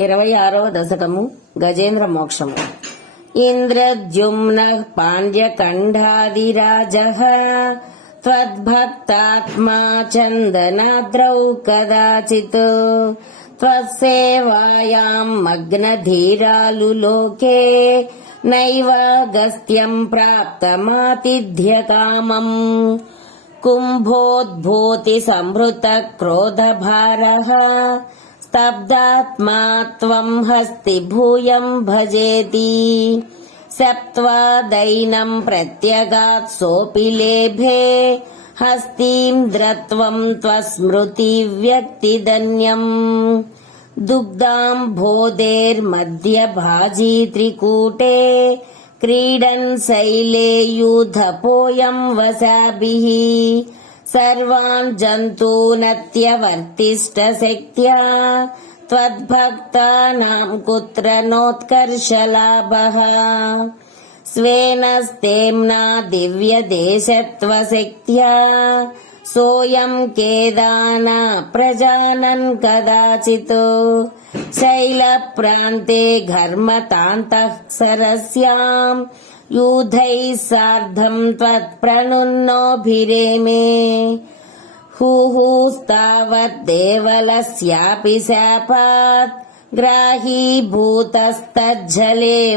ఇరవై ఆరవ దశకము గజేంద్ర మోక్షము. ఇంద్రద్యుమ్న పాండ్యకంఠాదిరాజ త్వద్భక్తాత్మా చందనాద్రౌ కదాచిత్ త్వసేవాయాం మగ్నధీరాలు లోకే నైవాగస్త్యం ప్రాప్తమాతిథ్యకామం. కుంభోద్భూతి సంభృత క్రోధభారः స్తబ్దాత్మా स्तब्धात्मा त्वम् हस्ति भूयम् भजेति। सप्त्वा दैनम् प्रत्यगात् सोऽपि लेभे। हस्तीम् द्रत्वम् त्वस्मृतिव्यक्तिदन्यम् दुग्धाम् भोधेर्मध्यभाजी त्रिकूटे। क्रीडन् शैले यूथपोऽयम् वसाभिः। सर्वान् जन्तूनत्यवर्तिष्ठशक्त्या त्वद्भक्तानाम् कुत्र नोत्कर्षलाभः स्वेन स्तेम्ना दिव्यदेशत्वशक्त्या सोऽयम् केदान प्रजानन् कदाचित् शैलप्रान्ते घर्मतान्तः सरस्याम् यूथैः सार्धम् त्वत्प्रणुन्नोभिरेमे हुहुस्तावद्देवलस्यापि शापात् ग्राहीभूतस्तज्जले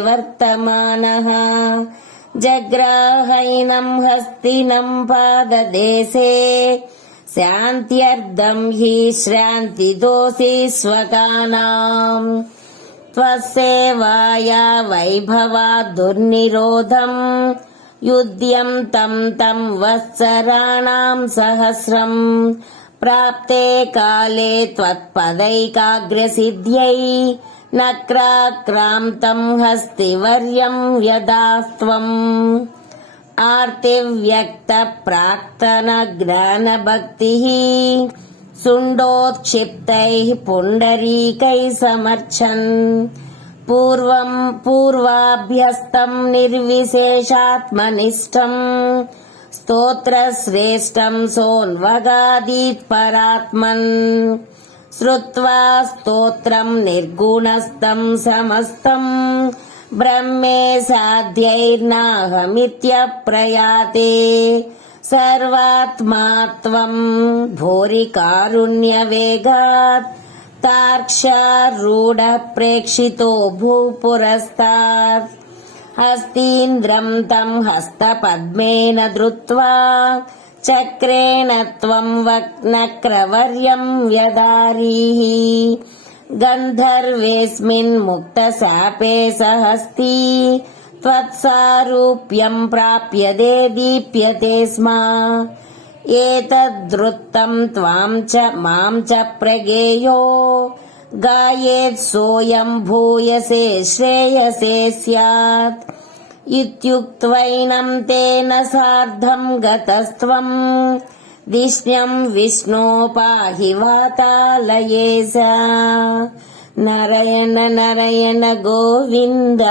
वर्तमानः जग्राहैनम् हस्तिनम् पाददेशे शान्त्यर्धम् हि श्रान्तिदोषि स्वकानाम् त्वसेवाया वैभवा दुर्निरोधम् युध्यम् तम् तम् वत्सराणाम् सहस्रम् प्राप्ते काले त्वत्पदैकाग्र्यसिद्ध्यै नक्राक्रान्तम् हस्तिवर्यम् यदास्त्वम् आर्तिव्यक्तप्राक्तनज्ञानभक्तिः सुण्डोत्क्षिप्तैः पुण्डरीकैः समर्च्छन् पूर्वम् पूर्वाभ्यस्तम् निर्विशेषात्मनिष्ठम् स्तोत्रश्रेष्ठम् सोऽन्वगादीत् परात्मन् श्रुत्वा स्तोत्रम् निर्गुणस्तम् समस्तम् ब्रह्मे साध्यैर्नाहमित्यप्रयाते सर्वात्मा त्वम् भूरिकारुण्यवेगात् तार्क्ष्यारूढः प्रेक्षितो भूपुरस्तात् हस्तीन्द्रम् तम् हस्तपद्मेन धृत्वा चक्रेण त्वम् वक्नक्रवर्यम् व्यदारीः गन्धर्वेऽस्मिन् मुक्तशापे सहस्ती त्वत्सारूप्यम् प्राप्यते दीप्यते स्म एतद्वृत्तम् त्वाम् च माम् च प्रगेयो गायेत् सोऽयम् भूयसे श्रेयसे स्यात् इत्युक्त्वैनम् तेन सार्धम् गतस्त्वम् दिष्ण्यम् विष्णो पाहि वातालये सा नरयण नरयण गोविन्द